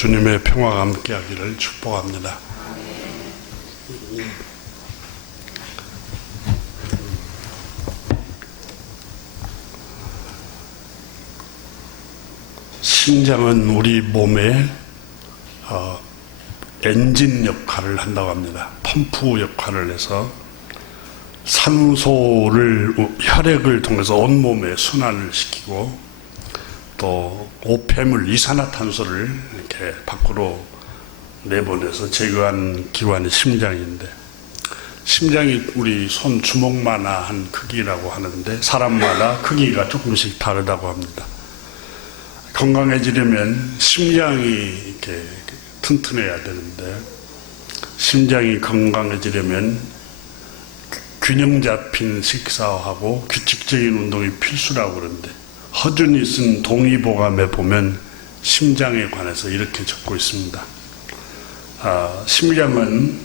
주님의 평화가 함께하기를 축복합니다. 심장은 우리 몸의 엔진 역할을 한다고 합니다. 펌프 역할을 해서 산소를 혈액을 통해서 온몸에 순환을 시키고 또 오폐물 이산화탄소를 이렇게 밖으로 내보내서 제거하는 기관이 심장인데, 심장이 우리 손 주먹만한 크기라고 하는데 사람마다 크기가 조금씩 다르다고 합니다. 건강해지려면 심장이 이렇게 튼튼해야 되는데, 심장이 건강해지려면 균형 잡힌 식사하고 규칙적인 운동이 필수라고 그러는데, 허준이 쓴 동의보감에 보면 심장에 관해서 이렇게 적고 있습니다. 심장은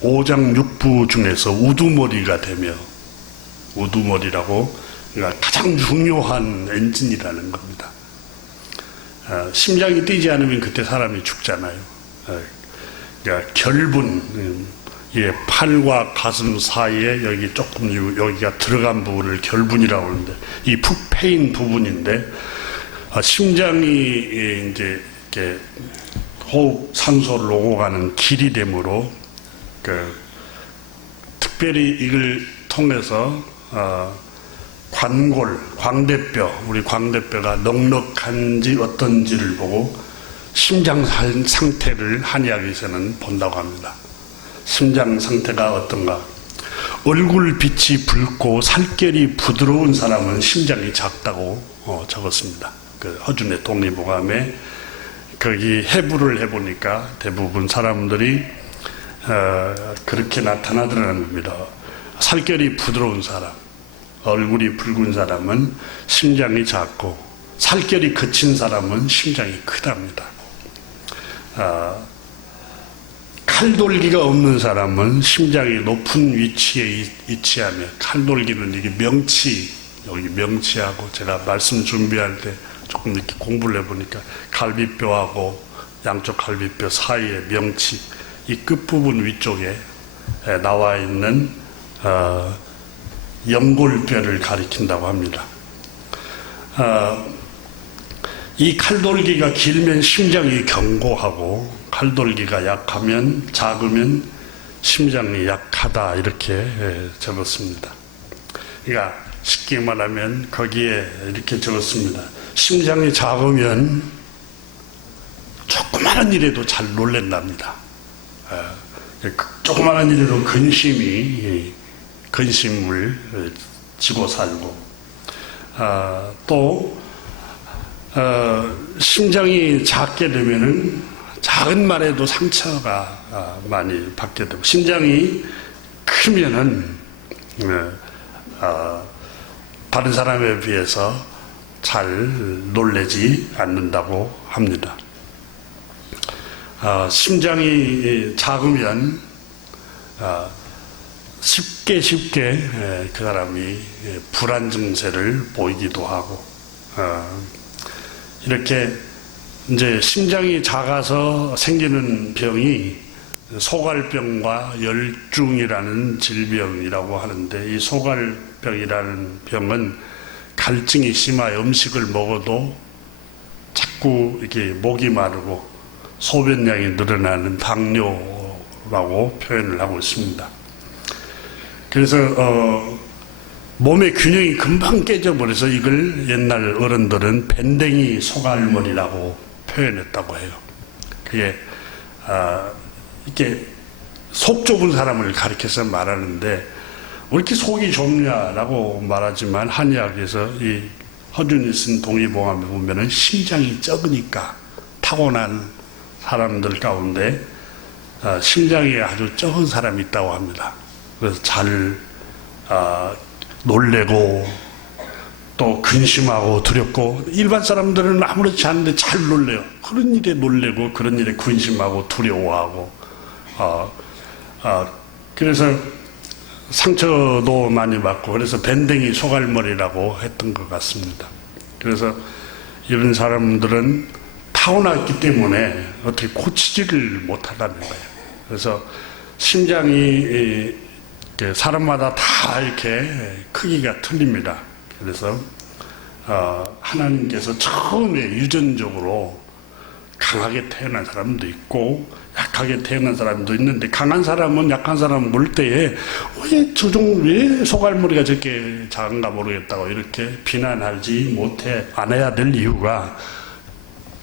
오장육부 중에서 우두머리가 되며, 우두머리라고, 그러니까 가장 중요한 엔진이라는 겁니다. 심장이 뛰지 않으면 그때 사람이 죽잖아요. 그러니까 결분, 팔과 가슴 사이에 여기 조금 여기가 들어간 부분을 결분이라고 하는데, 이 푹 패인 부분인데, 심장이 이제 이렇게 호흡 산소를 오고 가는 길이 되므로 특별히 이걸 통해서 관골, 광대뼈, 우리 광대뼈가 넉넉한지 어떤지를 보고 심장 상태를 한의학에서는 본다고 합니다. 심장 상태가 어떤가? 얼굴 빛이 붉고 살결이 부드러운 사람은 심장이 작다고 적었습니다. 그 허준의 동의보감에 거기 해부를 해보니까 대부분 사람들이 그렇게 나타나더라는 겁니다. 살결이 부드러운 사람, 얼굴이 붉은 사람은 심장이 작고, 살결이 거친 사람은 심장이 크답니다. 칼돌기가 없는 사람은 심장이 높은 위치에 위치하며, 칼돌기는 이게 명치, 여기 명치하고, 제가 말씀 준비할 때 조금 이렇게 공부를 해보니까 갈비뼈하고 양쪽 갈비뼈 사이에 명치, 이 끝부분 위쪽에 나와 있는 연골뼈를 가리킨다고 합니다. 이 칼돌기가 길면 심장이 견고하고, 칼돌기가 약하면, 작으면 심장이 약하다, 이렇게 적었습니다. 그러니까 쉽게 말하면 거기에 이렇게 적었습니다. 심장이 작으면 조그마한 일에도 잘 놀란답니다. 조그마한 일에도 근심을 지고 살고, 또 심장이 작게 되면은 작은 말에도 상처가 많이 받게 되고, 심장이 크면은 다른 사람에 비해서 잘 놀래지 않는다고 합니다. 심장이 작으면 쉽게 그 사람이 불안 증세를 보이기도 하고, 이렇게 이제 심장이 작아서 생기는 병이 소갈병과 열중이라는 질병이라고 하는데, 이 소갈병이라는 병은 갈증이 심하여 음식을 먹어도 자꾸 이렇게 목이 마르고 소변량이 늘어나는 당뇨라고 표현을 하고 있습니다. 그래서 몸의 균형이 금방 깨져버려서 이걸 옛날 어른들은 밴댕이 소갈머리라고 표현했다고 해요. 그게 이렇게 속 좁은 사람을 가리켜서 말하는데, 왜 이렇게 속이 좁냐라고 말하지만, 한의학에서 이 허준이 쓴 동의보감에 보면은 심장이 적으니까, 타고난 사람들 가운데 심장이 아주 적은 사람이 있다고 합니다. 그래서 잘 놀래고 또 근심하고 두렵고, 일반 사람들은 아무렇지 않은데 잘 놀래요. 그런 일에 놀래고 그런 일에 근심하고 두려워하고, 그래서 상처도 많이 받고, 그래서 밴댕이 소갈머리라고 했던 것 같습니다. 그래서 이런 사람들은 타고났기 때문에 어떻게 고치지를 못하다는 거예요. 그래서 심장이 사람마다 다 이렇게 크기가 틀립니다. 그래서 하나님께서 처음에 유전적으로 강하게 태어난 사람도 있고 약하게 태어난 사람도 있는데, 강한 사람은 약한 사람 물 때에 왜 소갈머리가 저렇게 작은가 모르겠다고 이렇게 비난하지 못해 안 해야 될 이유가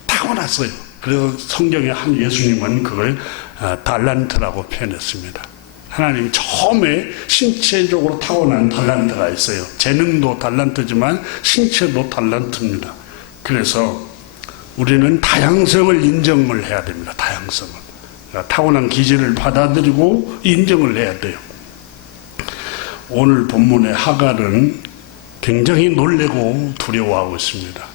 타고났어요. 그래서 성경에 한 예수님은 그걸 달란트라고 표현했습니다. 하나님이 처음에 신체적으로 타고난 달란트가 있어요. 재능도 달란트지만 신체도 달란트입니다. 그래서 우리는 다양성을 인정을 해야 됩니다. 다양성을. 타고난 기질을 받아들이고 인정을 해야 돼요. 오늘 본문의 하갈은 굉장히 놀래고 두려워하고 있습니다.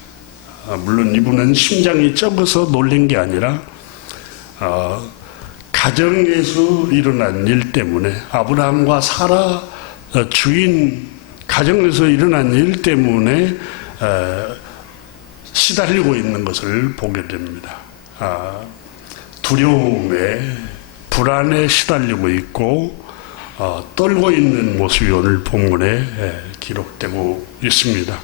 물론 이분은 심장이 적어서 놀란 게 아니라 가정에서 일어난 일 때문에, 아브라함과 사라 주인 가정에서 일어난 일 때문에 시달리고 있는 것을 보게 됩니다. 두려움에, 불안에 시달리고 있고 떨고 있는 모습이 오늘 본문에 기록되고 있습니다.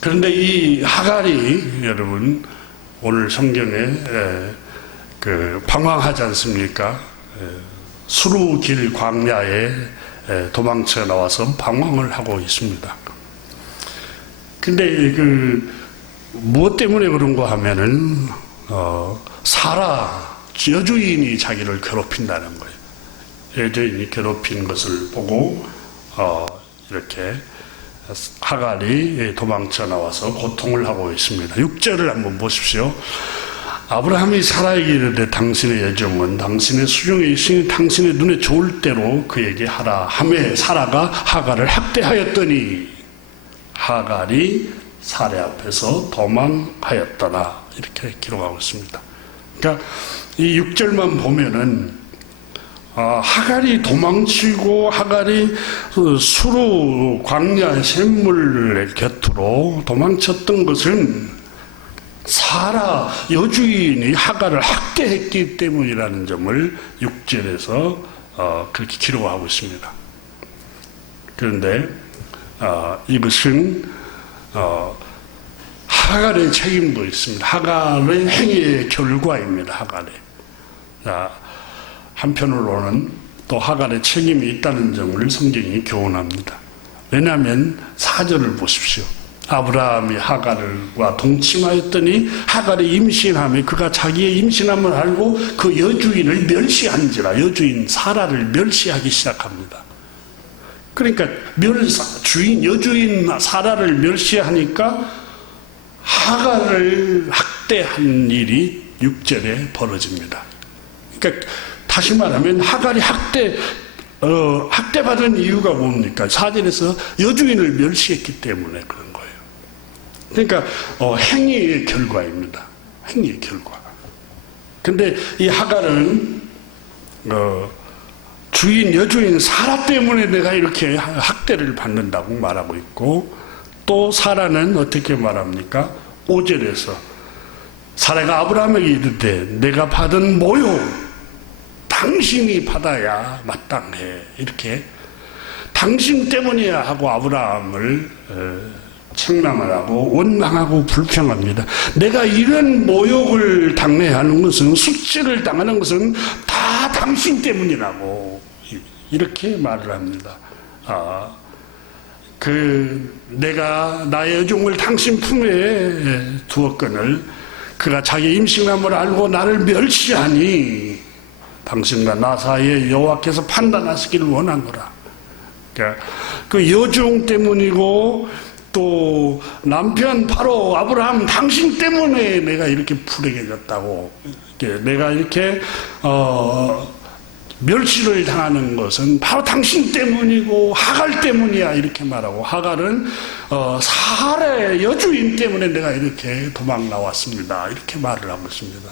그런데 이 하갈이 여러분 오늘 성경에 방황하지 않습니까? 수르길 광야에 도망쳐 나와서 방황을 하고 있습니다. 근데 무엇 때문에 그런가 하면은 사라 여주인이 자기를 괴롭힌다는 거예요. 여주인이 괴롭힌 것을 보고 이렇게 하갈이 도망쳐 나와서 고통을 하고 있습니다. 6절을 한번 보십시오. 아브라함이 사라에게 이르되 당신의 여종은 당신의 수중에 있으니 당신의 눈에 좋을 대로 그에게 하라 하매 사라가 하갈을 학대하였더니 하갈이 사례 앞에서 도망하였더라, 이렇게 기록하고 있습니다. 그러니까 이 6절만 보면은 하갈이 도망치고 하갈이 수르 광야의 샘물 곁으로 도망쳤던 것은 사라 여주인이 하갈을 학대했기 때문이라는 점을 6절에서 그렇게 기록하고 있습니다. 그런데 이것은 하갈의 책임도 있습니다. 하갈의 행위의 결과입니다. 하갈의. 한편으로는 또 하갈의 책임이 있다는 점을 성경이 교훈합니다. 왜냐하면 4절을 보십시오. 아브라함이 하갈과 동침하였더니 하갈이 임신하며 그가 자기의 임신함을 알고 그 여주인을 멸시한지라, 여주인 사라를 멸시하기 시작합니다. 그러니까 여주인 사라를 멸시하니까 하갈을 학대한 일이 6절에 벌어집니다. 그러니까 다시 말하면 하갈이 학대받은 이유가 뭡니까? 4절에서 여주인을 멸시했기 때문에 그런 거예요. 그러니까 행위의 결과입니다. 행위의 결과. 근데 이 하갈은 여주인 사라 때문에 내가 이렇게 학대를 받는다고 말하고 있고, 또 사라는 어떻게 말합니까? 5절에서 사라가 아브라함에게 이르되 내가 받은 모욕 당신이 받아야 마땅해, 이렇게 당신 때문이야 하고 아브라함을 책망을 하고 원망하고 불평합니다. 내가 이런 모욕을 당해야 하는 것은, 숙제를 당하는 것은 다 당신 때문이라고 이렇게 말을 합니다. 내가 나의 여종을 당신 품에 두었거늘 그가 자기 임신함을 알고 나를 멸시하니 당신과 나 사이에 여호와께서 판단하시기를 원하노라. 그러니까 그 여종 때문이고 또 남편 바로 아브라함 당신 때문에 내가 이렇게 불행해졌다고, 내가 이렇게 멸시를 당하는 것은 바로 당신 때문이고 하갈 때문이야, 이렇게 말하고, 하갈은 사라의 여주인 때문에 내가 이렇게 도망 나왔습니다, 이렇게 말을 하고 있습니다.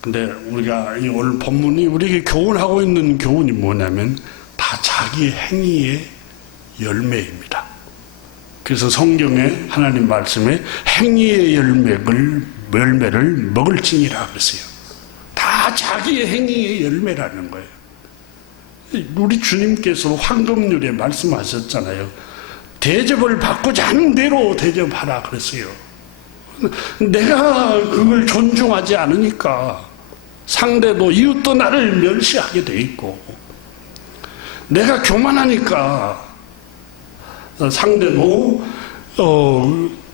근데 우리가 오늘 본문이 우리에게 교훈하고 있는 교훈이 뭐냐면 다 자기 행위의 열매입니다. 그래서 성경에 하나님 말씀에 행위의 열매를 먹을지니라 그랬어요. 다 자기의 행위의 열매라는 거예요. 우리 주님께서 황금률에 말씀하셨잖아요. 대접을 받고자 하는 대로 대접하라 그랬어요. 내가 그걸 존중하지 않으니까 상대도 이웃도 나를 멸시하게 돼 있고, 내가 교만하니까 상대도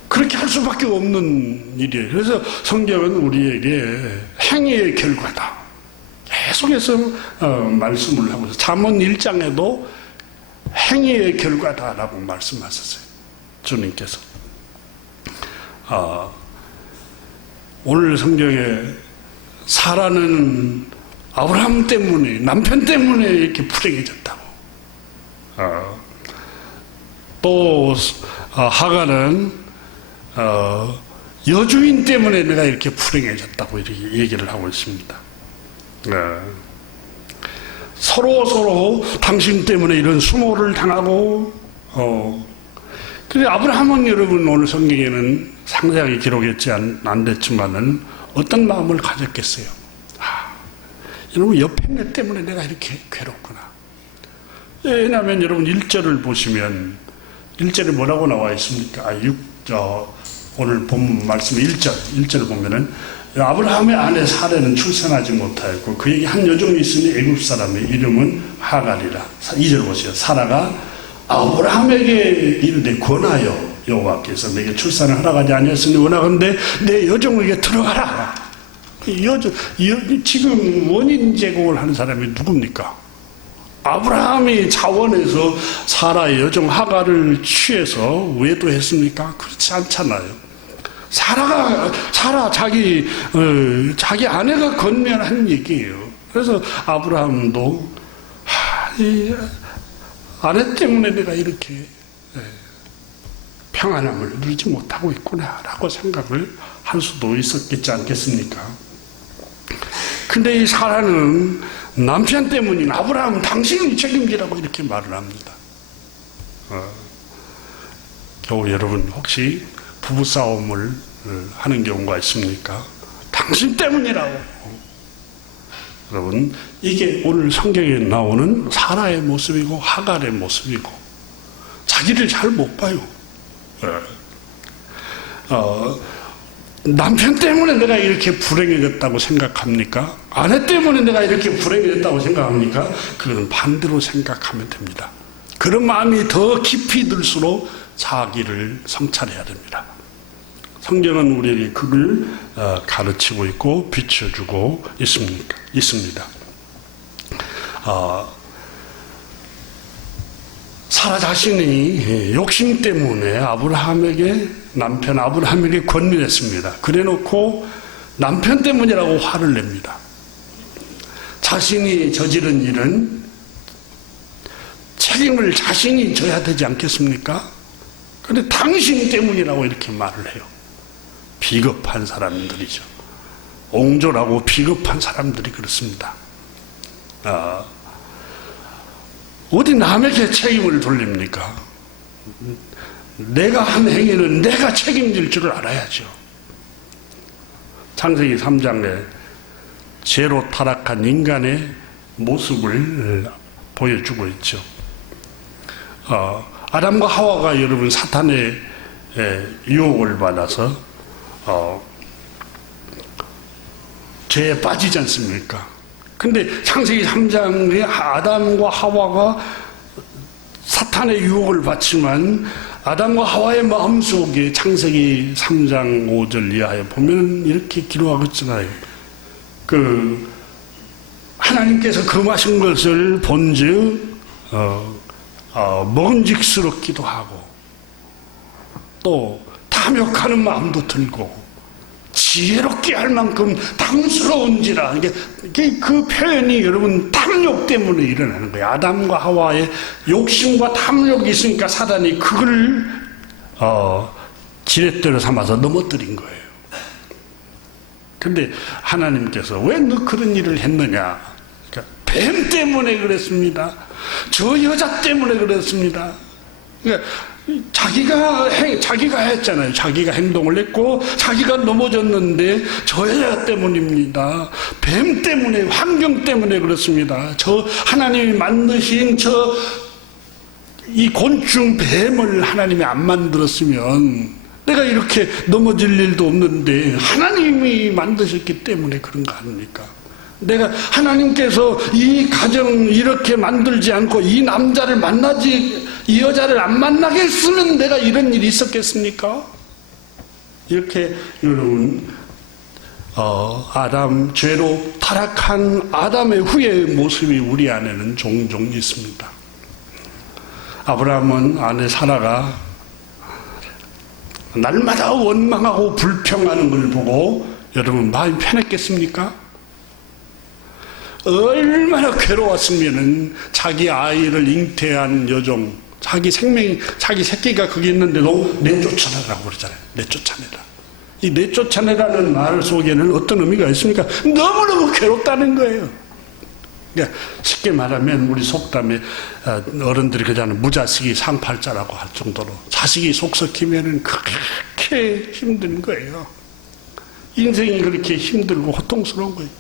그렇게 할 수밖에 없는 일이에요. 그래서 성경은 우리에게 행위의 결과다 계속해서 말씀을 하고 있어요. 잠언 1장에도 행위의 결과다라고 말씀하셨어요. 주님께서. 오늘 성경에 사라는 아브라함 때문에, 남편 때문에 이렇게 불행해졌다고. 또 하가는 여주인 때문에 내가 이렇게 불행해졌다고 이렇게 얘기를 하고 있습니다. 서로 당신 때문에 이런 수모를 당하고, 그래 아브라함은 여러분 오늘 성경에는 상세하게 기록했지 안 됐지만은 어떤 마음을 가졌겠어요? 여러분 옆에 내 때문에 내가 이렇게 괴롭구나. 왜냐하면 여러분 1절을 보시면 1절에 뭐라고 나와 있습니까? 오늘 본문 말씀 1절을 보면은 아브라함의 아내 사라는 출산하지 못하였고 그에게 한 여종이 있으니 애굽 사람의 이름은 하갈이라. 2절 보세요. 사라가 아브라함에게 이르되 권하여 여호와께서 내게 출산을 허락하지 아니하였으니 원하건대 내 여종에게 들어가라. 지금 원인 제공을 하는 사람이 누굽니까? 아브라함이 자원해서 사라의 여종 하갈을 취해서 외도했습니까? 그렇지 않잖아요. 사라 자기 아내가 건면한 얘기예요. 그래서 아브라함도 이 아내 때문에 내가 이렇게 평안함을 누리지 못하고 있구나라고 생각을 할 수도 있었겠지 않겠습니까? 근데 이 사라는 남편 때문인 아브라함 당신이 책임지라고 이렇게 말을 합니다. 겨우 여러분 혹시 부부싸움을 하는 경우가 있습니까? 당신 때문이라고. 여러분 이게 오늘 성경에 나오는 사라의 모습이고 하갈의 모습이고 자기를 잘 못 봐요. 남편 때문에 내가 이렇게 불행해졌다고 생각합니까? 아내 때문에 내가 이렇게 불행해졌다고 생각합니까? 그건 반대로 생각하면 됩니다. 그런 마음이 더 깊이 들수록 자기를 성찰해야 됩니다. 성경은 우리에게 그걸 가르치고 있고 비춰주고 있습니다. 사라 자신이 욕심 때문에 남편 아브라함에게 권면했습니다. 그래놓고 남편 때문이라고 화를 냅니다. 자신이 저지른 일은 책임을 자신이 져야 되지 않겠습니까? 그런데 당신 때문이라고 이렇게 말을 해요. 비겁한 사람들이죠. 옹졸하고 비겁한 사람들이 그렇습니다. 어디 남에게 책임을 돌립니까? 내가 한 행위는 내가 책임질 줄 알아야죠. 창세기 3장에 죄로 타락한 인간의 모습을 보여주고 있죠. 아담과 하와가 여러분 사탄의 유혹을 받아서 죄에 빠지지 않습니까? 근데 창세기 3장에 아담과 하와가 사탄의 유혹을 받지만 아담과 하와의 마음속에 창세기 3장 5절 이하에 보면 이렇게 기록하고 있잖아요. 하나님께서 금하신 것을 본즉 먹음직스럽기도 하고 또 탐욕하는 마음도 들고 지혜롭게 할 만큼 탐스러운지라. 이게 그 표현이 여러분 탐욕 때문에 일어나는 거예요. 아담과 하와의 욕심과 탐욕이 있으니까 사단이 그걸 지렛대로 삼아서 넘어뜨린 거예요. 근데 하나님께서 왜 너 그런 일을 했느냐? 그러니까 뱀 때문에 그랬습니다. 저 여자 때문에 그랬습니다. 그러니까 자기가 했잖아요. 자기가 행동을 했고 자기가 넘어졌는데 저 여자 때문입니다. 뱀 때문에, 환경 때문에 그렇습니다. 저 하나님이 만드신 이 곤충 뱀을 하나님이 안 만들었으면 내가 이렇게 넘어질 일도 없는데 하나님이 만드셨기 때문에 그런 거 아닙니까? 내가 하나님께서 이 가정 이렇게 만들지 않고 이 남자를 이 여자를 안 만나게 했으면 내가 이런 일이 있었겠습니까? 이렇게 여러분 죄로 타락한 아담의 후의 모습이 우리 안에는 종종 있습니다. 아브라함은 아내 사라가 날마다 원망하고 불평하는 걸 보고 여러분 마음이 편했겠습니까? 얼마나 괴로웠으면은 자기 아이를 잉태한 여종, 자기 새끼가 거기 있는데도 내쫓아내라고 그러잖아요. 내쫓아내라. 이 내쫓아내라는 말 속에는 어떤 의미가 있습니까? 너무너무 괴롭다는 거예요. 그러니까 쉽게 말하면 우리 속담에 어른들이 그러잖아요. 무자식이 상팔자라고 할 정도로 자식이 속 썩히면은 그렇게 힘든 거예요. 인생이 그렇게 힘들고 고통스러운 거예요.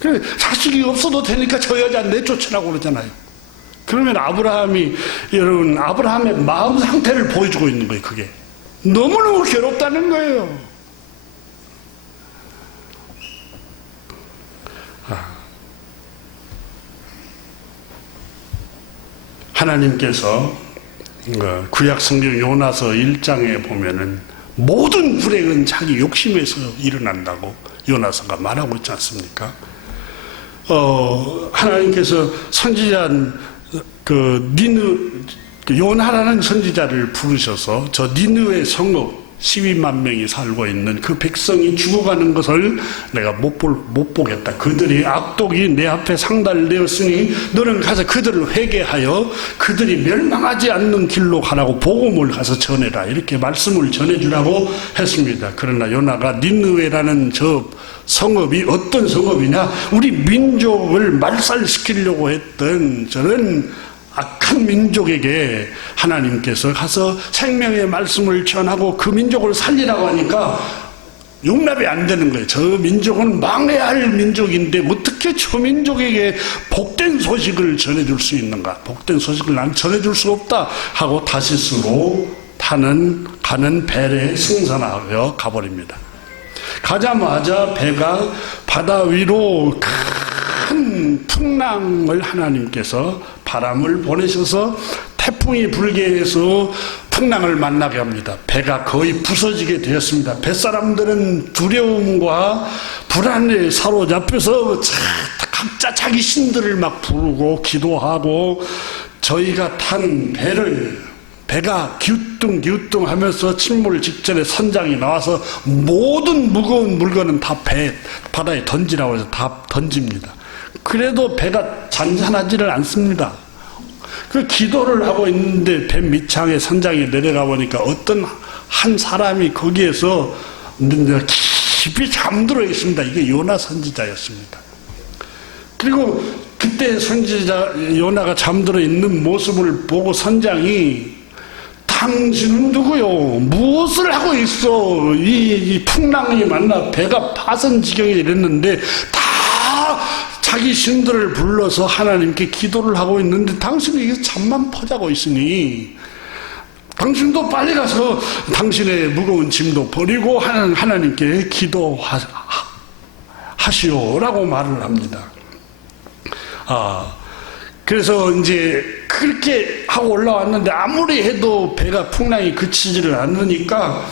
그래, 자식이 없어도 되니까 저 여자 내쫓으라고 그러잖아요. 그러면 아브라함의 마음 상태를 보여주고 있는 거예요, 그게. 너무너무 괴롭다는 거예요. 하나님께서 구약 성경 요나서 1장에 보면은 모든 불행은 자기 욕심에서 일어난다고 요나서가 말하고 있지 않습니까? 하나님께서 선지자 요나라는 선지자를 부르셔서 저 니느웨 성읍 12만 명이 살고 있는 그 백성이 죽어가는 것을 내가 못 보겠다. 그들이 악독이 내 앞에 상달되었으니 너는 가서 그들을 회개하여 그들이 멸망하지 않는 길로 가라고 복음을 가서 전해라. 이렇게 말씀을 전해주라고 했습니다. 그러나 요나가 니느웨라는 저 성읍이 어떤 성읍이냐? 우리 민족을 말살시키려고 했던 저런 악한 민족에게 하나님께서 가서 생명의 말씀을 전하고 그 민족을 살리라고 하니까 용납이 안 되는 거예요. 저 민족은 망해야 할 민족인데 어떻게 저 민족에게 복된 소식을 전해줄 수 있는가? 복된 소식을 난 전해줄 수 없다 하고 다시스로 가는 배에 승선하여 가버립니다. 가자마자 배가 바다 위로 큰 풍랑을 하나님께서 바람을 보내셔서 태풍이 불게 해서 풍랑을 만나게 합니다. 배가 거의 부서지게 되었습니다. 뱃사람들은 두려움과 불안에 사로잡혀서 각자 자기 신들을 막 부르고 기도하고 저희가 탄 배가 기우뚱기우뚱 하면서 침몰 직전에 선장이 나와서 모든 무거운 물건은 다 바다에 던지라고 해서 다 던집니다. 그래도 배가 잔잔하지를 않습니다. 그 기도를 하고 있는데 배 밑창에 선장이 내려가 보니까 어떤 한 사람이 거기에서 깊이 잠들어 있습니다. 이게 요나 선지자였습니다. 그리고 그때 선지자 요나가 잠들어 있는 모습을 보고 선장이 당신은 누구요? 무엇을 하고 있어? 이 풍랑이 만나 배가 파선 지경에 이랬는데 다 자기 신들을 불러서 하나님께 기도를 하고 있는데 당신이 이게 잠만 퍼자고 있으니 당신도 빨리 가서 당신의 무거운 짐도 버리고 하나님께 기도하시오라고 말을 합니다. 그래서 이제 그렇게 하고 올라왔는데 아무리 해도 배가 풍랑이 그치지를 않으니까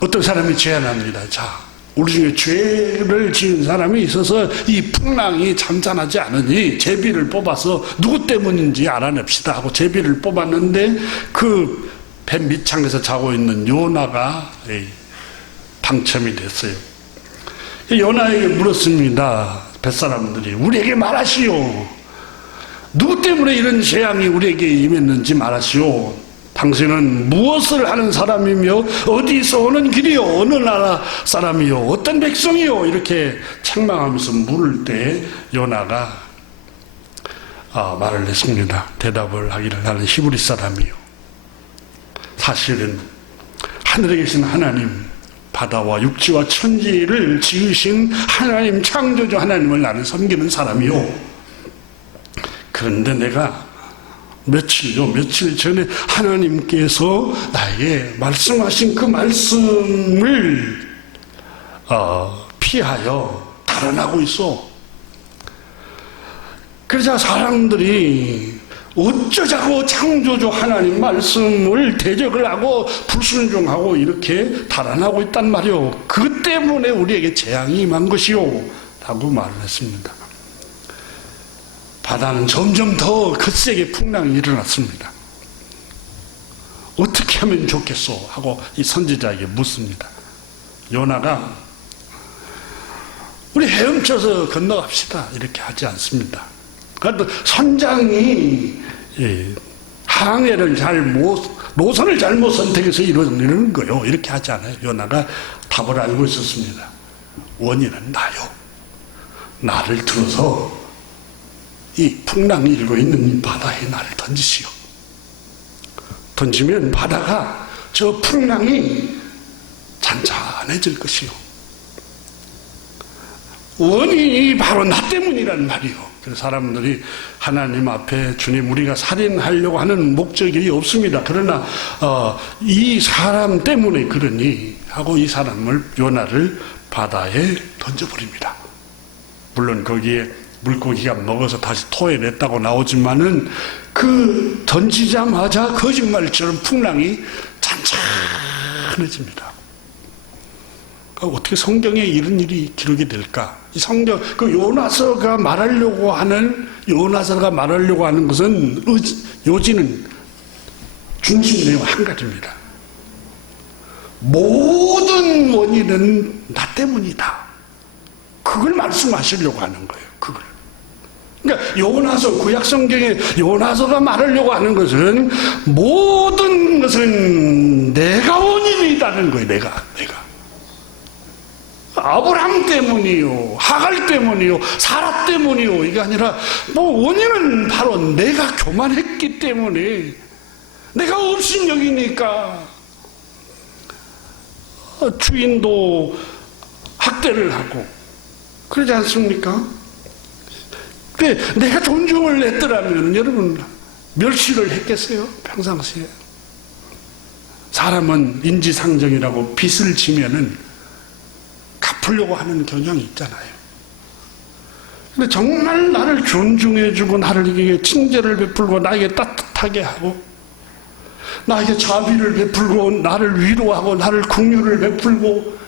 어떤 사람이 제안합니다. 자, 우리 중에 죄를 지은 사람이 있어서 이 풍랑이 잔잔하지 않으니 제비를 뽑아서 누구 때문인지 알아냅시다 하고 제비를 뽑았는데 그 배 밑창에서 자고 있는 요나가 당첨이 됐어요. 요나에게 물었습니다. 뱃사람들이 우리에게 말하시오. 누구 때문에 이런 재앙이 우리에게 임했는지 말하시오. 당신은 무엇을 하는 사람이며 어디서 오는 길이요? 어느 나라 사람이요? 어떤 백성이요? 이렇게 책망하면서 물을 때 요나가 말을 했습니다. 대답을 하기를 나는 히브리 사람이요. 사실은 하늘에 계신 하나님, 바다와 육지와 천지를 지으신 하나님, 창조주 하나님을 나는 섬기는 사람이요. 그런데 내가 며칠 전에 하나님께서 나에게 말씀하신 그 말씀을 피하여 달아나고 있어. 그러자 사람들이 어쩌자고 창조주 하나님 말씀을 대적을 하고 불순종하고 이렇게 달아나고 있단 말이오. 그 때문에 우리에게 재앙이 임한 것이오 라고 말을 했습니다. 바다는 점점 더 거세게 풍랑이 일어났습니다. 어떻게 하면 좋겠소 하고 이 선지자에게 묻습니다. 요나가 우리 헤엄쳐서 건너갑시다 이렇게 하지 않습니다. 그래도 선장이 항해를 노선을 잘못 선택해서 이러는 거요. 이렇게 하지 않아요. 요나가 답을 알고 있었습니다. 원인은 나요. 나를 들어서 이 풍랑이 일고 있는 이 바다에 나를 던지시오. 던지면 바다가 저 풍랑이 잔잔해질 것이요. 원인이 바로 나 때문이란 말이요. 그래서 사람들이 하나님 앞에 주님 우리가 살인하려고 하는 목적이 없습니다. 그러나 이 사람 때문에 그러니 하고 이 사람을 요나를 바다에 던져버립니다. 물론 거기에 물고기가 먹어서 다시 토해냈다고 나오지만은 그 던지자마자 거짓말처럼 풍랑이 잔잔해집니다. 어떻게 성경에 이런 일이 기록이 될까? 이 성경, 그 요나서가 말하려고 하는 것은 요지는 중심 내용 한 가지입니다. 모든 원인은 나 때문이다. 그걸 말씀하시려고 하는 거예요. 그걸. 그러니까 요나서, 구약 성경에 요나서가 말하려고 하는 것은 모든 것은 내가 원인이라는 거예요. 내가. 아브라함 때문이요, 하갈 때문이요, 사라 때문이요. 이게 아니라 원인은 바로 내가 교만했기 때문에, 내가 업신여기니까 주인도 학대를 하고 그러지 않습니까? 내가 존중을 했더라면 여러분 멸시를 했겠어요? 평상시에. 사람은 인지상정이라고 빚을 지면은 갚으려고 하는 경향이 있잖아요. 근데 정말 나를 존중해주고 나를 친절을 베풀고 나에게 따뜻하게 하고 나에게 자비를 베풀고 나를 위로하고 나를 긍휼을 베풀고,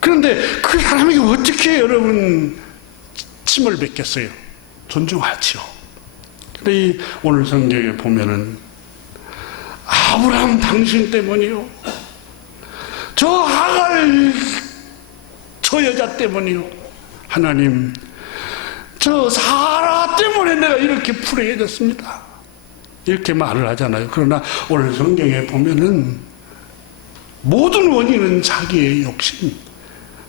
그런데 그 사람에게 어떻게 여러분 침을 뱉겠어요? 존중하지요. 근데 오늘 성경에 보면은 아브라함 당신 때문이요, 저 하갈 저 여자 때문이요, 하나님 저 사라 때문에 내가 이렇게 불행해졌습니다, 이렇게 말을 하잖아요. 그러나 오늘 성경에 보면은 모든 원인은 자기의 욕심,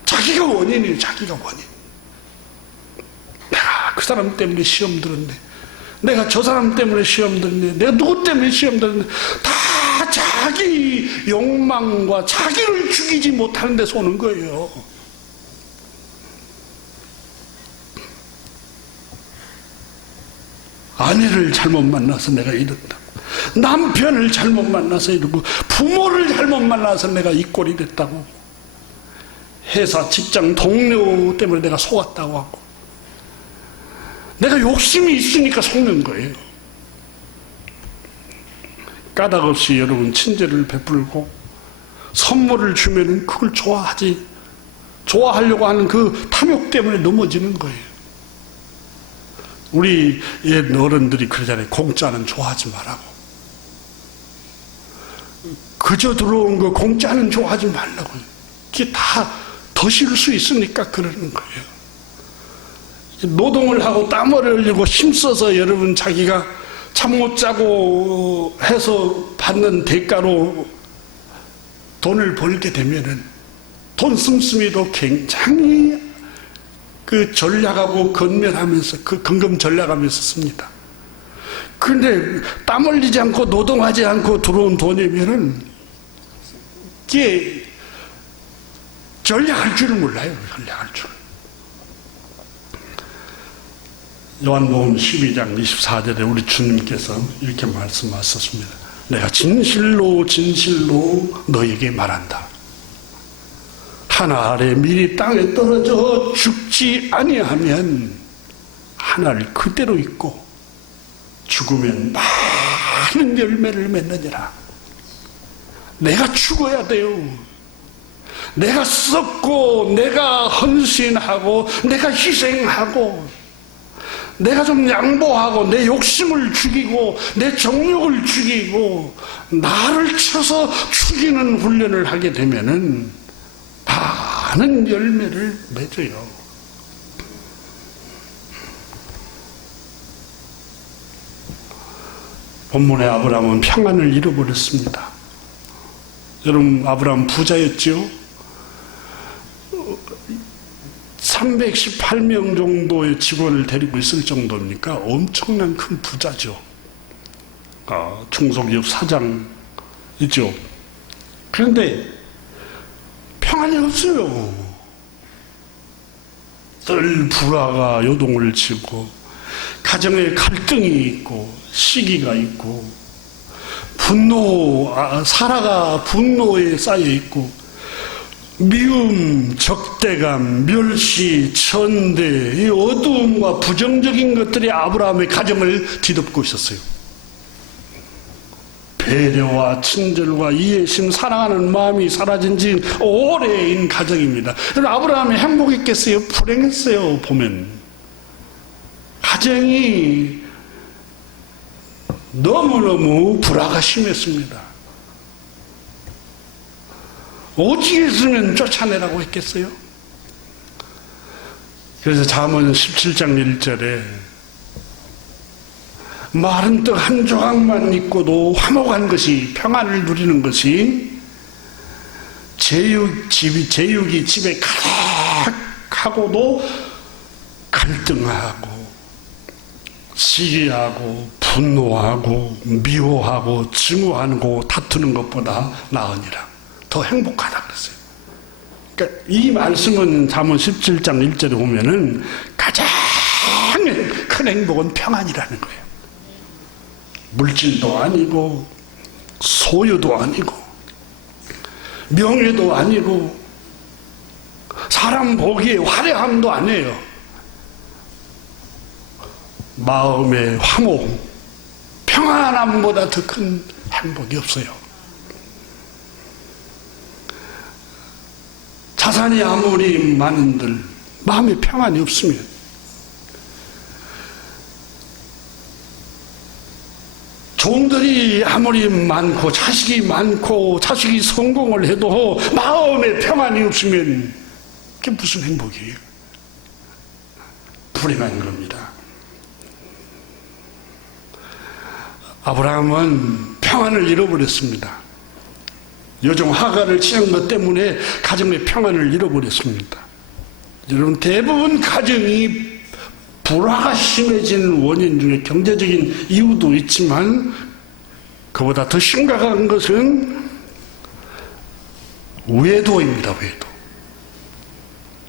자기가 원인이에요. 자기가 원인. 내가 그 사람 때문에 시험 들었네, 내가 저 사람 때문에 시험 들었네, 내가 누구 때문에 시험 들었네. 다 자기 욕망과 자기를 죽이지 못하는 데서 오는 거예요. 아내를 잘못 만나서 내가 이런다, 남편을 잘못 만나서 이러고, 부모를 잘못 만나서 내가 이 꼴이 됐다고, 회사 직장 동료 때문에 내가 속았다고 하고, 내가 욕심이 있으니까 속는 거예요. 까닭 없이 여러분 친절을 베풀고 선물을 주면은 그걸 좋아하려고 하는 그 탐욕 때문에 넘어지는 거예요. 우리 옛 어른들이 그러잖아요. 공짜는 좋아하지 말라고. 그저 들어온 거 공짜는 좋아하지 말라고. 이게 다 더실 수 있으니까 그러는 거예요. 노동을 하고 땀을 흘리고 힘써서 여러분 자기가 잠 못 자고 해서 받는 대가로 돈을 벌게 되면은 돈 씀씀이도 굉장히 전략하고 건면하면서, 근검전략하면서 씁니다. 근데 땀 흘리지 않고 노동하지 않고 들어온 돈이면은 이게 전략할 줄을 몰라요. 전략할 줄. 요한복음 12장 24절에 우리 주님께서 이렇게 말씀하셨습니다. 내가 진실로 진실로 너에게 말한다. 하나 아래 밀이 땅에 떨어져 죽지 아니하면 하나를 그대로 있고 죽으면 많은 열매를 맺느니라. 내가 죽어야 돼요. 내가 썩고 내가 헌신하고 내가 희생하고 내가 좀 양보하고 내 욕심을 죽이고 내 정욕을 죽이고 나를 쳐서 죽이는 훈련을 하게 되면은 많은 열매를 맺어요. 본문의 아브라함은 평안을 잃어버렸습니다. 여러분, 아브라함 부자였죠? 318명 정도의 직원을 데리고 있을 정도니까 엄청난 큰 부자죠. 중소기업 사장이죠. 그런데 평안이 없어요. 늘 불화가 요동을 치고 가정에 갈등이 있고 시기가 있고 사라가 분노에 쌓여 있고 미움, 적대감, 멸시, 천대, 이 어두움과 부정적인 것들이 아브라함의 가정을 뒤덮고 있었어요. 배려와 친절과 이해심, 사랑하는 마음이 사라진 지 오래인 가정입니다. 아브라함이 행복했겠어요? 불행했어요? 보면 가정이 너무너무 불화가 심했습니다. 오직 있으면 쫓아내라고 했겠어요? 그래서 잠언 17장 1절에 마른 떡 한 조각만 있고도 화목한 것이, 평안을 누리는 것이 제육이 집에 가득하고도 갈등하고 시기하고 분노하고 미워하고 증오하고 다투는 것보다 나으니라. 더 행복하다 그랬어요. 그러니까 이 말씀은 잠언 17장 1절에 보면은 가장 큰 행복은 평안이라는 거예요. 물질도 아니고 소유도 아니고 명예도 아니고 사람 보기에 화려함도 아니에요. 마음의 화목, 평안함보다 더 큰 행복이 없어요. 자산이 아무리 많은들 마음에 평안이 없으면 종들이 아무리 많고 자식이 많고 자식이 성공을 해도 마음에 평안이 없으면 그게 무슨 행복이에요? 불행한 겁니다. 아브라함은 평안을 잃어버렸습니다. 여종 하갈을 취한 것 때문에 가정의 평안을 잃어버렸습니다. 여러분, 대부분 가정이 불화가 심해진 원인 중에 경제적인 이유도 있지만 그보다 더 심각한 것은 외도입니다. 외도.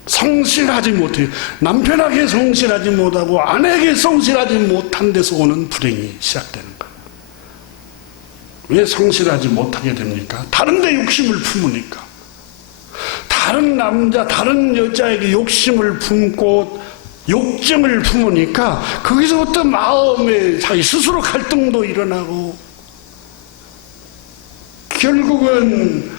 성실하지 못해요. 남편에게 성실하지 못하고 아내에게 성실하지 못한 데서 오는 불행이 시작되는 거예요. 왜 성실하지 못하게 됩니까? 다른 데 욕심을 품으니까. 다른 남자, 다른 여자에게 욕심을 품고 욕정을 품으니까 거기서부터 마음에 자기 스스로 갈등도 일어나고 결국은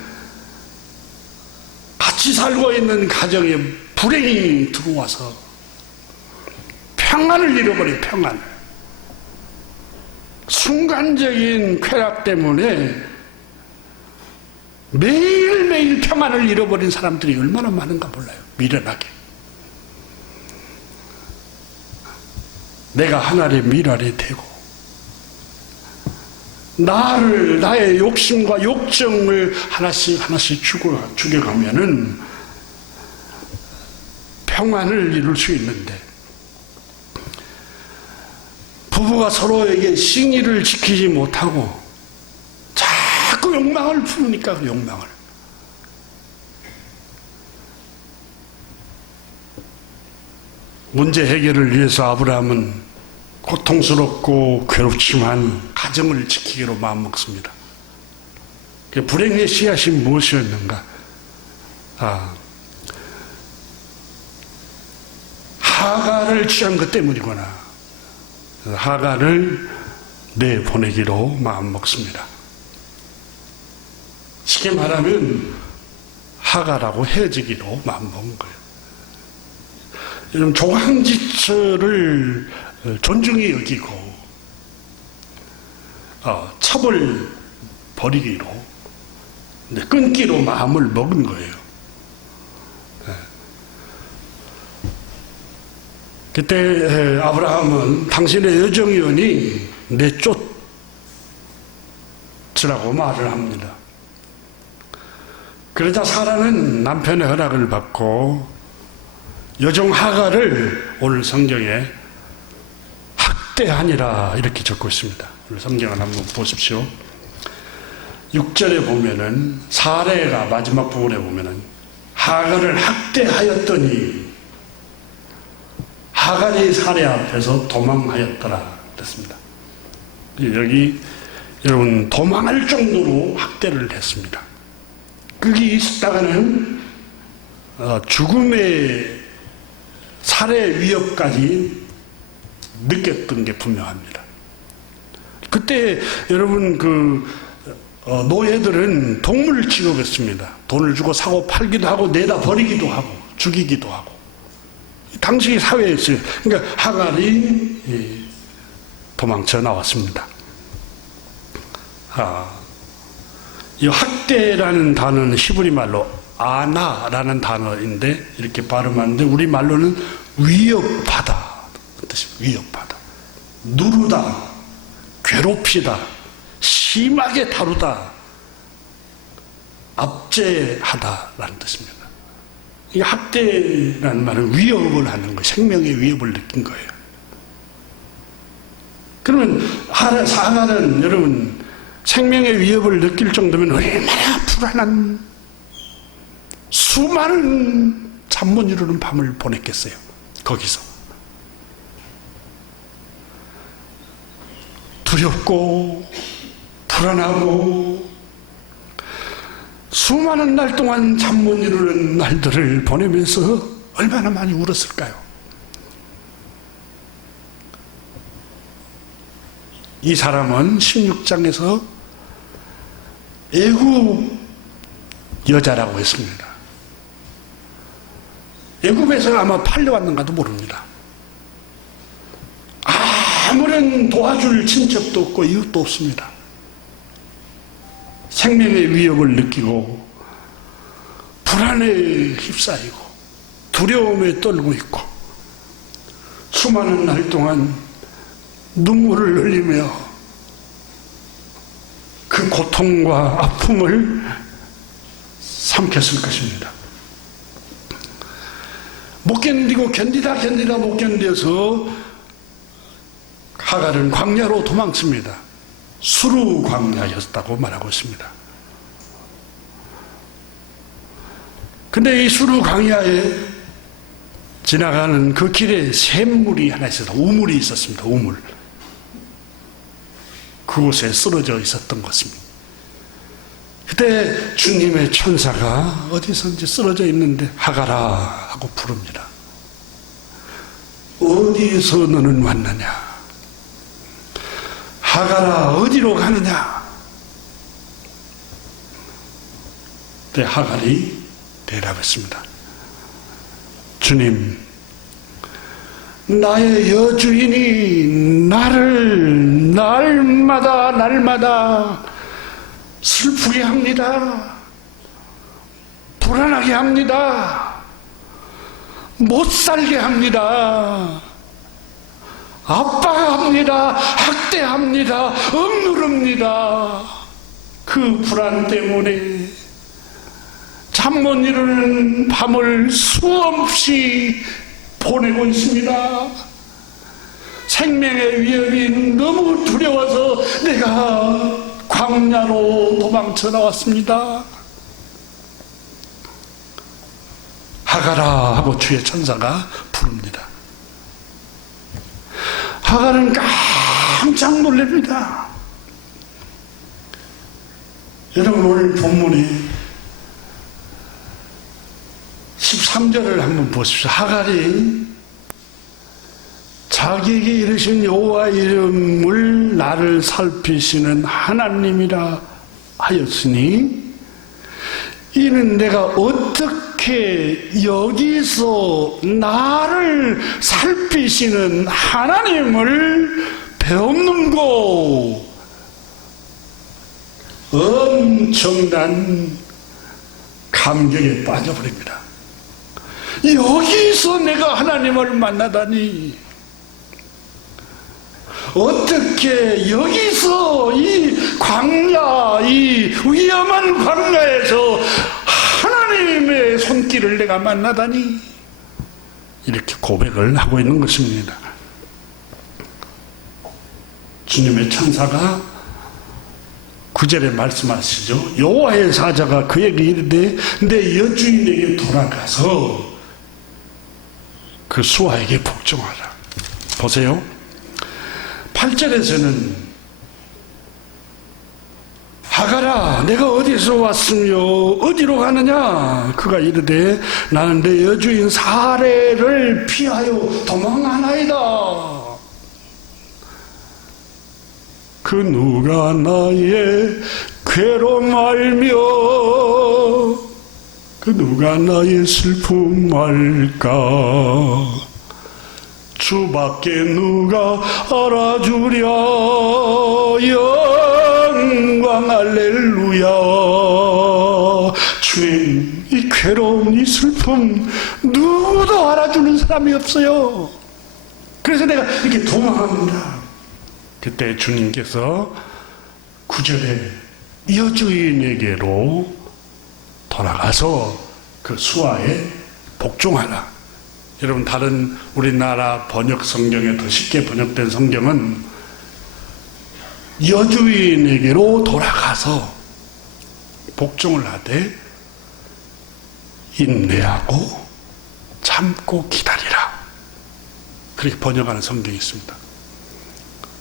같이 살고 있는 가정에 불행이 들어와서 평안을 잃어버려요. 평안을. 순간적인 쾌락 때문에 매일매일 평안을 잃어버린 사람들이 얼마나 많은가 몰라요. 미련하게. 내가 하나의 미랄이 되고 나의 욕심과 욕정을 하나씩 죽여가면은 평안을 이룰 수 있는데 부부가 서로에게 신의를 지키지 못하고 자꾸 욕망을 품으니까 그 욕망을. 문제 해결을 위해서 아브라함은 고통스럽고 괴롭지만 가정을 지키기로 마음먹습니다. 불행의 씨앗이 무엇이었는가? 하갈을 취한 것 때문이구나. 하갈을 내보내기로 마음먹습니다. 쉽게 말하면 하갈하고 헤어지기로 마음먹은 거예요. 이런 조항지처를 존중히 여기고 첩을 버리기로 끊기로 마음을 먹은 거예요. 그때 아브라함은 당신의 여정연이 내쫓으라고 말을 합니다. 그러자 사라는 남편의 허락을 받고 여종 하갈을 오늘 성경에 학대하니라 이렇게 적고 있습니다. 오늘 성경을 한번 보십시오. 6절에 보면은 사례가 마지막 부분에 보면은 하갈을 학대하였더니 하갈이 사례 앞에서 도망하였더라 그랬습니다. 여기 여러분 도망할 정도로 학대를 했습니다. 거기 있다가는 죽음의 살해 위협까지 느꼈던 게 분명합니다. 그때 여러분 노예들은 동물 취급했습니다. 돈을 주고 사고 팔기도 하고 내다 버리기도 하고 죽이기도 하고 당시 사회였어요. 그러니까 하갈이 도망쳐 나왔습니다. 이 학대라는 단어는 히브리 말로 아나라는 단어인데 이렇게 발음하는데 우리 말로는 위협하다 뜻이 위협하다, 누르다, 괴롭히다, 심하게 다루다, 압제하다라는 뜻입니다. 이 학대라는 말은 위협을 하는 거예요. 생명의 위협을 느낀 거예요. 그러면 하갈은 여러분 생명의 위협을 느낄 정도면 얼마나 불안한 수많은 잠 못 이루는 밤을 보냈겠어요. 거기서 두렵고 불안하고 수많은 날 동안 잠 못 이루는 날들을 보내면서 얼마나 많이 울었을까요? 이 사람은 16장에서 애굽 여자라고 했습니다. 애굽에서 아마 팔려왔는가도 모릅니다. 아무런 도와줄 친척도 없고 이웃도 없습니다. 생명의 위협을 느끼고 불안에 휩싸이고 두려움에 떨고 있고 수많은 날 동안 눈물을 흘리며 그 고통과 아픔을 삼켰을 것입니다. 못 견디고 견디다 못 견뎌서 하갈은 광야로 도망칩니다. 수루 광야였다고 말하고 있습니다. 근데 이 수루 광야에 지나가는 그 길에 샘물이 하나 있었다. 우물이 있었습니다. 우물. 그곳에 쓰러져 있었던 것입니다. 그때 주님의 천사가 어디선지 쓰러져 있는데 하갈아 하고 부릅니다. 어디에서 너는 왔느냐? 하갈아 어디로 가느냐? 그때 하갈이 대답했습니다. 주님, 나의 여주인이 나를 날마다 슬프게 합니다. 불안하게 합니다. 못 살게 합니다. 압박합니다. 학대합니다. 억누릅니다. 그 불안 때문에 잠 못 이루는 밤을 수없이 보내고 있습니다. 생명의 위협이 너무 두려워서 내가 광야로 도망쳐 나왔습니다. 하가라 하고 주의 천사가 부릅니다. 하갈은 깜짝 놀랍니다. 여러분, 오늘 본문이 13절을 한번 보십시오. 하갈이 자기에게 이르신 여호와 이름을 나를 살피시는 하나님이라 하였으니 이는 내가 어떻게 여기서 나를 살피시는 하나님을 배웠는고. 엄청난 감격에 빠져버립니다. 여기서 내가 하나님을 만나다니, 어떻게 여기서 이 광야, 이 위험한 광야에서 하나님의 손길을 내가 만나다니, 이렇게 고백을 하고 있는 것입니다. 주님의 천사가 9절에 말씀하시죠. 여호와의 사자가 그에게 이르되 내 여주인에게 돌아가서 그 수하에게 복종하라. 보세요. 8절에서는 하갈아 내가 어디서 왔으며 어디로 가느냐. 그가 이르되 나는 내 여주인 사레를 피하여 도망하나이다. 그 누가 나의 괴로움 알며 그 누가 나의 슬픔 알까. 주밖에 누가 알아주랴. 영광 할렐루야. 주님, 이 괴로움, 이 슬픔 누구도 알아주는 사람이 없어요. 그래서 내가 이렇게 도망합니다. 그때 주님께서 9절에 여주인에게로 돌아가서 그 수하에 복종하라. 여러분, 다른 우리나라 번역 성경에 더 쉽게 번역된 성경은 여주인에게로 돌아가서 복종을 하되 인내하고 참고 기다리라. 그렇게 번역하는 성경이 있습니다.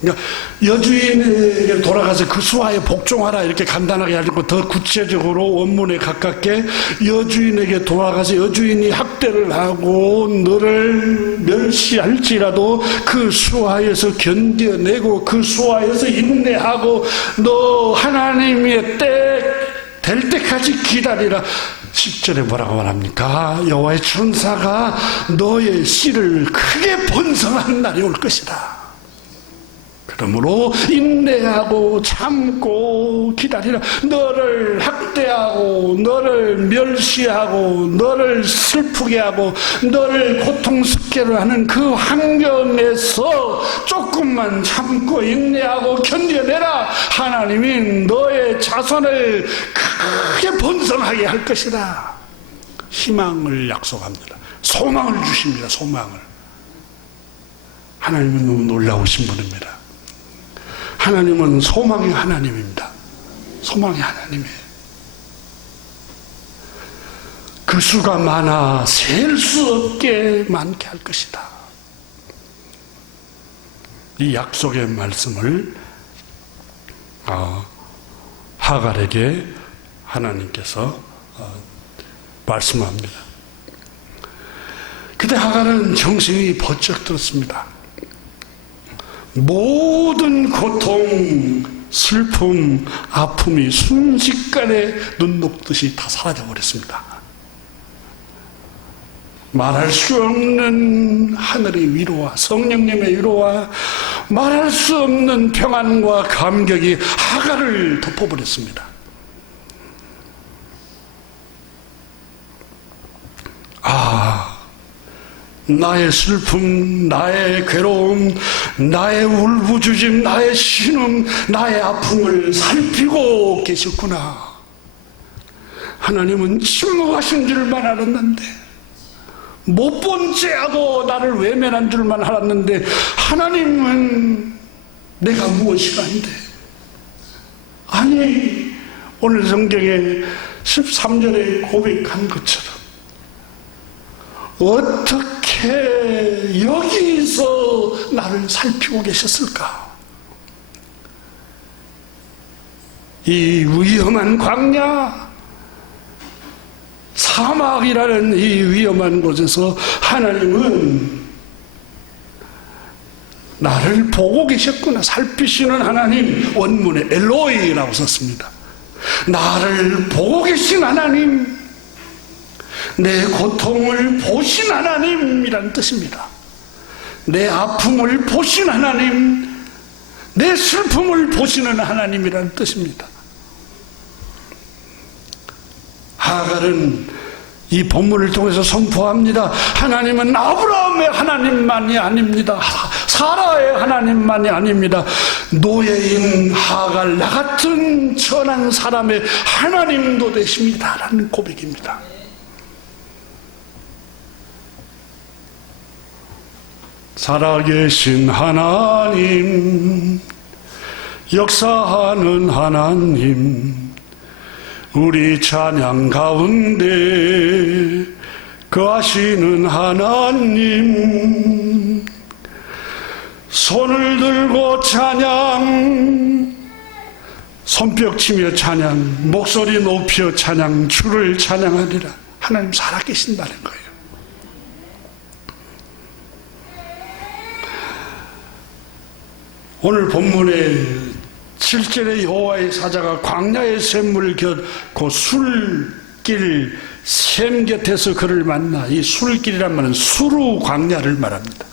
그러니까 여주인에게 돌아가서 그 수하에 복종하라 이렇게 간단하게 하고, 더 구체적으로 원문에 가깝게 여주인에게 돌아가서 여주인이 학대를 하고 너를 멸시할지라도 그 수하에서 견뎌내고 그 수하에서 인내하고 너 하나님의 때 될 때까지 기다리라. 10절에 뭐라고 말합니까? 여호와의 천사가 너의 씨를 크게 번성하는 날이 올 것이다. 그러므로 인내하고 참고 기다리라. 너를 학대하고 너를 멸시하고 너를 슬프게 하고 너를 고통스럽게 하는 그 환경에서 조금만 참고 인내하고 견뎌내라. 하나님이 너의 자손을 크게 번성하게 할 것이다. 희망을 약속합니다. 소망을 주십니다. 소망을. 하나님은 너무 놀라우신 분입니다. 하나님은 소망의 하나님입니다. 소망의 하나님이에요. 그 수가 많아 셀 수 없게 많게 할 것이다. 이 약속의 말씀을 하갈에게 하나님께서 말씀합니다. 그때 하갈은 정신이 번쩍 들었습니다. 모든 고통, 슬픔, 아픔이 순식간에 눈 녹듯이 다 사라져버렸습니다. 말할 수 없는 하늘의 위로와 성령님의 위로와 말할 수 없는 평안과 감격이 하갈을 덮어버렸습니다. 나의 슬픔, 나의 괴로움, 나의 울부짖음, 나의 신음, 나의 아픔을 살피고 계셨구나. 하나님은 침묵하신 줄만 알았는데 못 본 죄하고 나를 외면한 줄만 알았는데 하나님은 내가 무엇이 한데? 아니, 오늘 성경에 13절에 고백한 것처럼 어떻게 여기서 나를 살피고 계셨을까? 이 위험한 광야, 사막이라는 이 위험한 곳에서 하나님은 나를 보고 계셨구나. 살피시는 하나님, 원문에 엘로이라고 썼습니다. 나를 보고 계신 하나님, 내 고통을 보신 하나님이란 뜻입니다. 내 아픔을 보신 하나님, 내 슬픔을 보시는 하나님이란 뜻입니다. 하갈은 이 본문을 통해서 선포합니다. 하나님은 아브라함의 하나님만이 아닙니다. 사라의 하나님만이 아닙니다. 노예인 하갈, 나 같은 천한 사람의 하나님도 되십니다 라는 고백입니다. 살아계신 하나님, 역사하는 하나님, 우리 찬양 가운데 거하시는 하나님, 손을 들고 찬양, 손뼉 치며 찬양, 목소리 높여 찬양, 주를 찬양하리라. 하나님 살아계신다는 거예요. 오늘 본문에 7절에 여호와의 사자가 광야의 샘물 곁 그 술길 샘 곁에서 그를 만나. 이 술길이란 말은 수루 광야를 말합니다.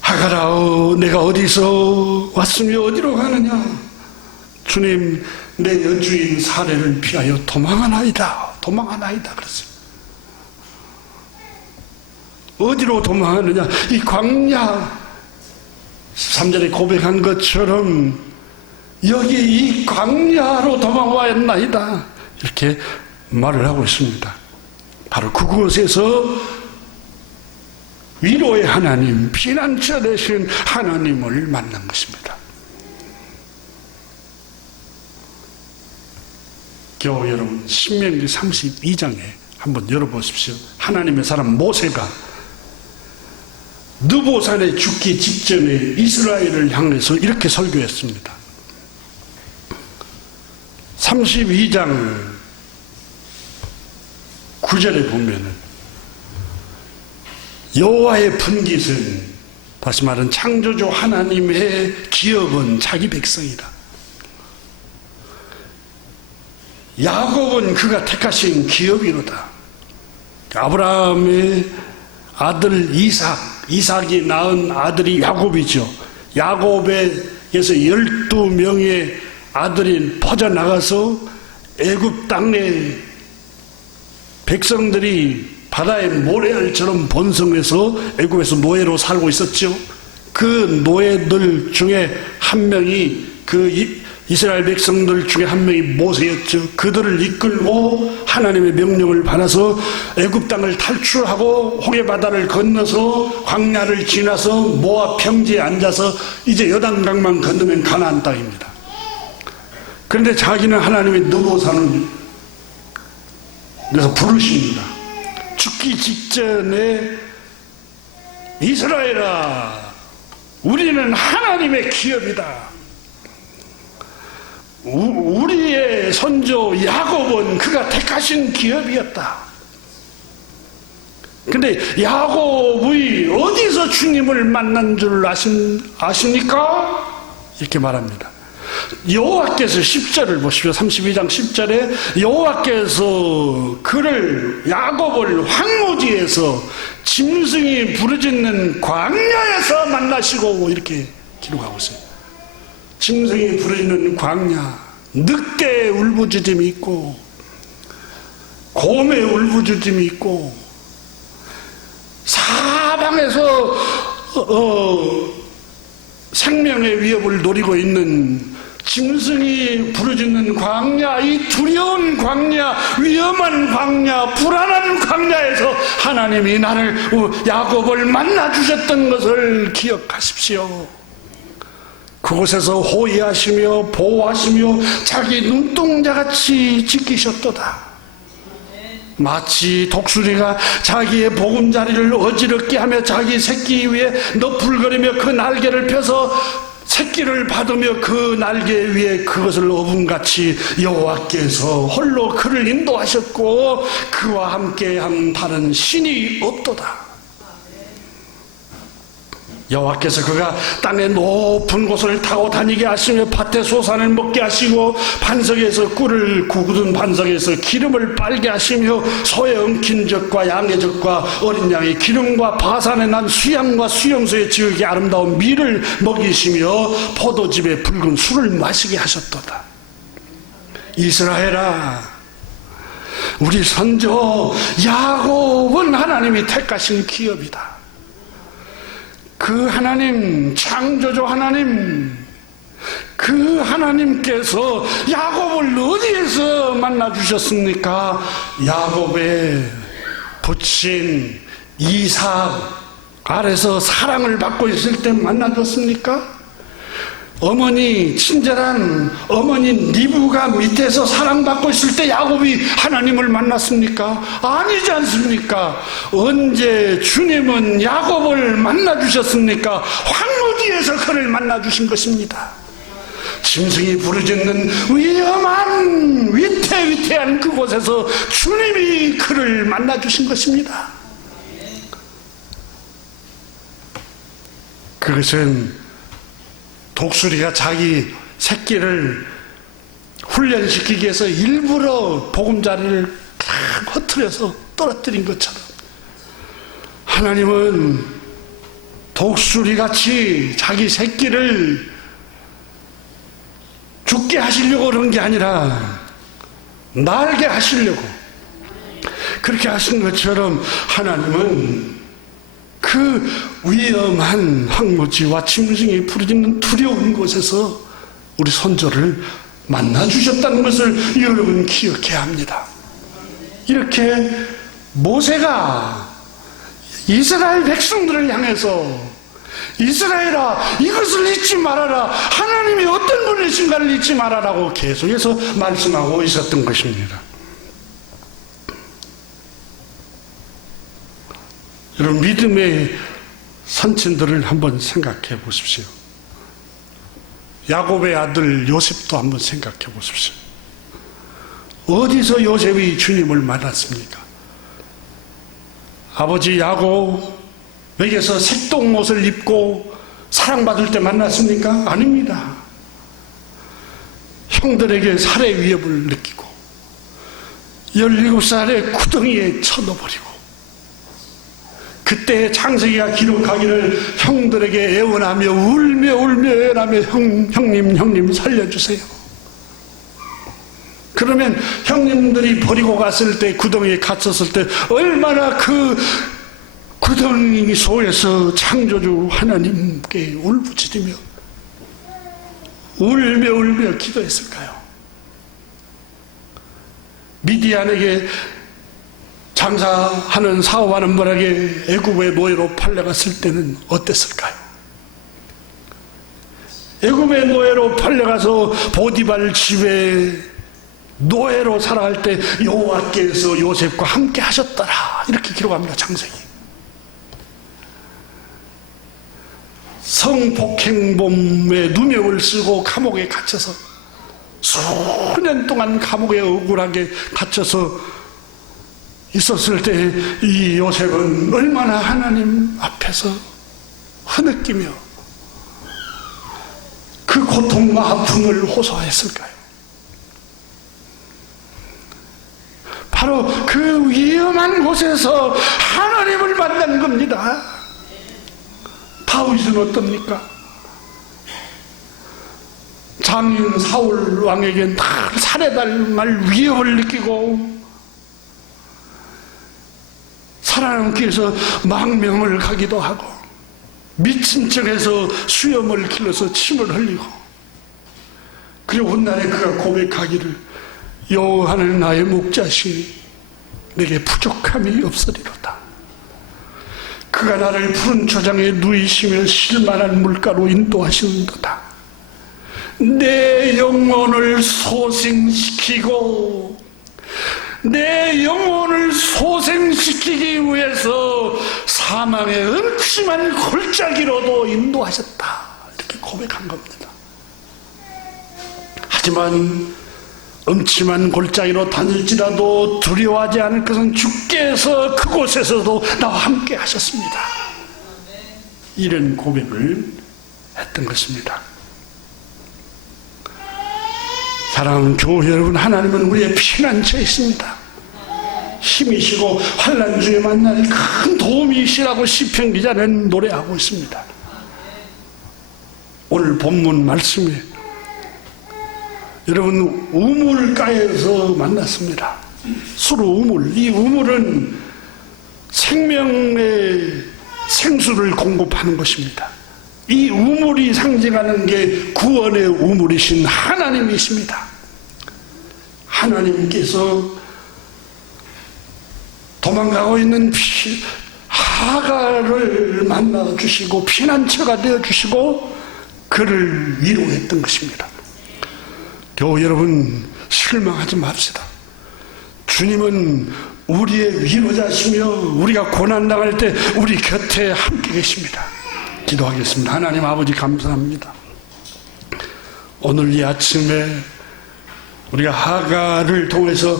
하갈아, 내가 어디서 왔으며 어디로 가느냐? 주님, 내 여주인 사례를 피하여 도망하나이다. 도망하나이다 그랬습니다. 어디로 도망하느냐? 이 광야, 13절에 고백한 것처럼 여기 이 광야로 도망와였나이다. 이렇게 말을 하고 있습니다. 바로 그곳에서 위로의 하나님, 피난처 되신 하나님을 만난 것입니다. 겨우 여러분 신명기 32장에 한번 열어보십시오. 하나님의 사람 모세가 느보산에 죽기 직전에 이스라엘을 향해서 이렇게 설교했습니다. 32장 9절에 보면은 여호와의 분깃은, 다시 말하면 창조주 하나님의 기업은 자기 백성이다. 야곱은 그가 택하신 기업이로다. 아브라함의 아들 이삭이 낳은 아들이 야곱이죠. 야곱에게서 12명의 아들이 퍼져나가서 애굽 땅내 백성들이 바다의 모래알처럼 번성해서 애굽에서 노예로 살고 있었죠. 그 노예들 중에 한 명이, 그 이스라엘 백성들 중에 한 명이 모세였죠. 그들을 이끌고 하나님의 명령을 받아서 애굽 땅을 탈출하고 홍해바다를 건너서 광야를 지나서 모압 평지에 앉아서 이제 요단강만 건너면 가나안 땅입니다. 그런데 자기는 하나님의 느보산을 그래서 부르십니다. 죽기 직전에 이스라엘아, 우리는 하나님의 기업이다. 우리의 선조 야곱은 그가 택하신 기업이었다. 근데 야곱이 어디서 주님을 만난 줄 아십니까? 이렇게 말합니다. 여호와께서 10절을 보십시오. 32장 10절에 여호와께서 그를, 야곱을 황무지에서 짐승이 부르짖는 광야에서 만나시고, 이렇게 기록하고 있어요. 짐승이 부르짖는 광야, 늑대의 울부짖음이 있고 곰의 울부짖음이 있고 사방에서 생명의 위협을 노리고 있는 짐승이 부르짖는 광야, 이 두려운 광야, 위험한 위험한 광야, 불안한 광야에서 하나님이 나를, 야곱을 만나주셨던 것을 기억하십시오. 그곳에서 호위하시며 보호하시며 자기 눈동자같이 지키셨도다. 마치 독수리가 자기의 보금자리를 어지럽게 하며 자기 새끼 위에 너풀거리며 그 날개를 펴서 새끼를 받으며 그 날개 위에 그것을 어분같이 여호와께서 홀로 그를 인도하셨고 그와 함께한 다른 신이 없도다. 여호와께서 그가 땅의 높은 곳을 타고 다니게 하시며 밭의 소산을 먹게 하시고 반석에서 꿀을 굳은 반석에서 기름을 빨게 하시며 소의 엉킨 젖과 양의 젖과 어린 양의 기름과 바산에 난 수양과 수염소의 지극히 아름다운 밀을 먹이시며 포도즙에 붉은 술을 마시게 하셨도다. 이스라엘아, 우리 선조 야곱은 하나님이 택하신 기업이다. 그 하나님, 창조주 하나님, 그 하나님께서 야곱을 어디에서 만나주셨습니까? 야곱의 부친 이삭 아래서 사랑을 받고 있을 때 만나줬습니까? 어머니, 친절한 어머니 리브가 밑에서 사랑받고 있을 때 야곱이 하나님을 만났습니까? 아니지 않습니까? 언제 주님은 야곱을 만나주셨습니까? 황무지에서 그를 만나주신 것입니다. 짐승이 부르짖는 위험한 위태위태한 그곳에서 주님이 그를 만나주신 것입니다. 그것은 독수리가 자기 새끼를 훈련시키기 위해서 일부러 보금자리를 흐트려서 떨어뜨린 것처럼 하나님은 독수리같이 자기 새끼를 죽게 하시려고 그런 게 아니라 날게 하시려고 그렇게 하신 것처럼 하나님은 그 위험한 황무지와 짐승이 부르짖는 두려운 곳에서 우리 선조를 만나주셨다는 것을 여러분 기억해야 합니다. 이렇게 모세가 이스라엘 백성들을 향해서 이스라엘아, 이것을 잊지 말아라, 하나님이 어떤 분이신가를 잊지 말아라고 계속해서 말씀하고 있었던 것입니다. 여러분, 믿음의 선친들을 한번 생각해 보십시오. 야곱의 아들 요셉도 한번 생각해 보십시오. 어디서 요셉이 주님을 만났습니까? 아버지 야곱에게서 색동옷을 입고 사랑받을 때 만났습니까? 아닙니다. 형들에게 살해 위협을 느끼고 17살에 구덩이에 쳐넣어버리고 그때 창세기가 기록하기를 형들에게 애원하며 울며 애원하며 형님 살려주세요. 그러면 형님들이 버리고 갔을 때 구덩이에 갇혔을 때 얼마나 그 구덩이 속에서 창조주 하나님께 울부짖으며 울며 기도했을까요? 미디안에게 장사하는 사업하는 분에게 애굽의 노예로 팔려갔을 때는 어땠을까요? 애굽의 노예로 팔려가서 보디발 집에 노예로 살아갈 때 여호와께서 요셉과 함께 하셨더라, 이렇게 기록합니다. 창세기. 성폭행범의 누명을 쓰고 감옥에 갇혀서 수년 동안 감옥에 억울하게 갇혀서 있었을 때 이 요셉은 얼마나 하나님 앞에서 흐느끼며 그 고통과 아픔을 호소했을까요? 바로 그 위험한 곳에서 하나님을 만난 겁니다. 다윗은 어떻습니까? 장인 사울 왕에게 다 살해당할 위협을 느끼고 살아남기 위해서 망명을 가기도 하고 미친 척해서 수염을 길러서 침을 흘리고 그리고 훗날에 그가 고백하기를 여호와는 나의 목자시니 내게 부족함이 없으리로다. 그가 나를 푸른 초장에 누이시며 쉴만한 물가로 인도하시는도다. 내 영혼을 소생시키고 내 영혼을 소생시키기 위해서 사망의 음침한 골짜기로도 인도하셨다. 이렇게 고백한 겁니다. 하지만 음침한 골짜기로 다닐지라도 두려워하지 않을 것은 주께서 그곳에서도 나와 함께 하셨습니다. 이런 고백을 했던 것입니다. 사랑하는 교회 여러분, 하나님은 우리의 피난처에 있습니다. 힘이시고 환난 중에 만날 큰 도움이시라고 시편 기자는 노래하고 있습니다. 오늘 본문 말씀에 여러분, 우물가에서 만났습니다. 수로 우물. 이 우물은 생명의 생수를 공급하는 것입니다. 이 우물이 상징하는 게 구원의 우물이신 하나님이십니다. 하나님께서 도망가고 있는 하가를 만나주시고 피난처가 되어주시고 그를 위로했던 것입니다. 교회 여러분, 실망하지 맙시다. 주님은 우리의 위로자시며 우리가 고난당할 때 우리 곁에 함께 계십니다. 기도하겠습니다. 하나님 아버지, 감사합니다. 오늘 이 아침에 우리가 하가를 통해서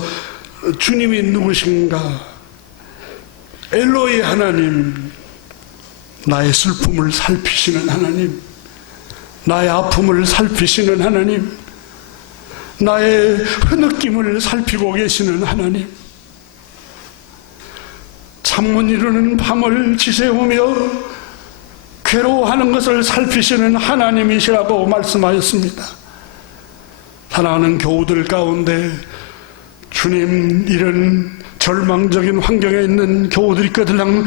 주님이 누구신가, 엘로이 하나님, 나의 슬픔을 살피시는 하나님, 나의 아픔을 살피시는 하나님, 나의 흐느낌을 살피고 계시는 하나님, 잠 못 이루는 밤을 지새우며 괴로워하는 것을 살피시는 하나님이시라고 말씀하셨습니다. 사랑하는 교우들 가운데 주님, 이런 절망적인 환경에 있는 교우들이 있거든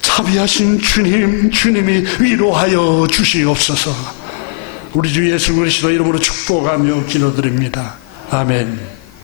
자비하신 주님이 위로하여 주시옵소서. 우리 주 예수 그리스도 이름으로 축복하며 기도드립니다. 아멘.